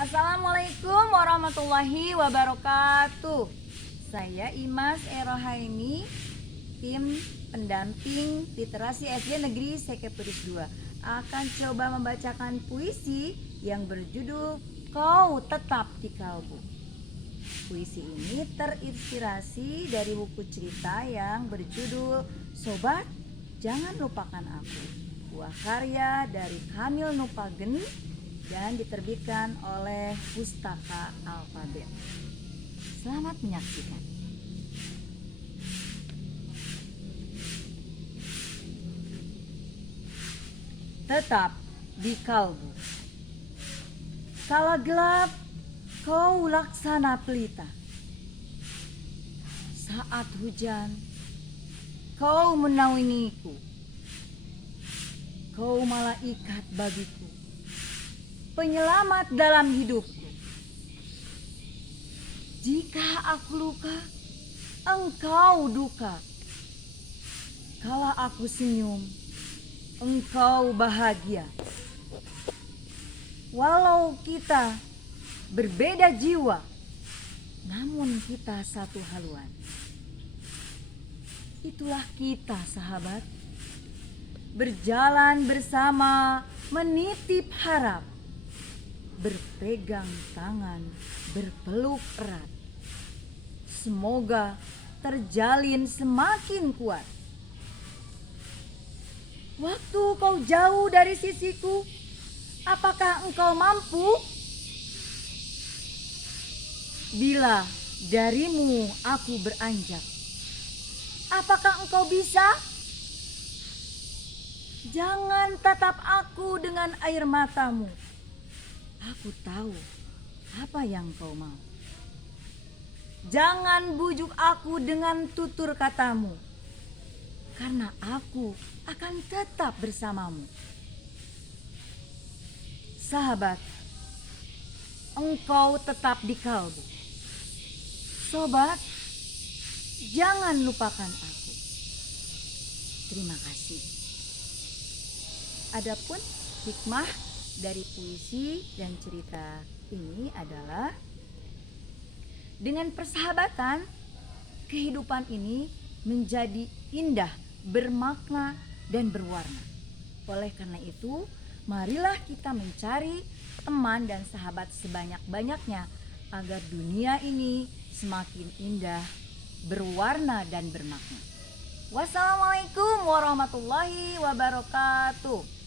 Assalamualaikum warahmatullahi wabarakatuh. Saya Imas Erohaini, tim pendamping literasi SD Negeri Sekepudis 2, akan coba membacakan puisi yang berjudul Kau Tetap di Kalbu. Puisi ini terinspirasi dari buku cerita yang berjudul Sobat Jangan Lupakan Aku, buah karya dari Kamil Nupagen dan diterbitkan oleh Pustaka Alfabet. Selamat menyaksikan. Tetap di kalbu. Kala gelap kau laksana pelita. Saat hujan kau menaungiku. Kau malaikat bagiku, penyelamat dalam hidupku. Jika aku luka, engkau duka. Kala aku senyum, engkau bahagia. Walau kita berbeda jiwa, namun kita satu haluan. Itulah kita, sahabat, berjalan bersama, menitip harap, berpegang tangan, berpeluk erat. Semoga terjalin semakin kuat. Waktu kau jauh dari sisiku, apakah engkau mampu? Bila darimu aku beranjak, apakah engkau bisa? Jangan tatap aku dengan air matamu. Aku tahu apa yang kau mau. Jangan bujuk aku dengan tutur katamu, karena aku akan tetap bersamamu. Sahabat, engkau tetap di kalbu. Sobat, jangan lupakan aku. Terima kasih. Adapun hikmah dari puisi dan cerita ini adalah dengan persahabatan, kehidupan ini menjadi indah, bermakna, dan berwarna. Oleh karena itu, marilah kita mencari teman dan sahabat sebanyak-banyaknya agar dunia ini semakin indah, berwarna, dan bermakna. Wassalamualaikum warahmatullahi wabarakatuh.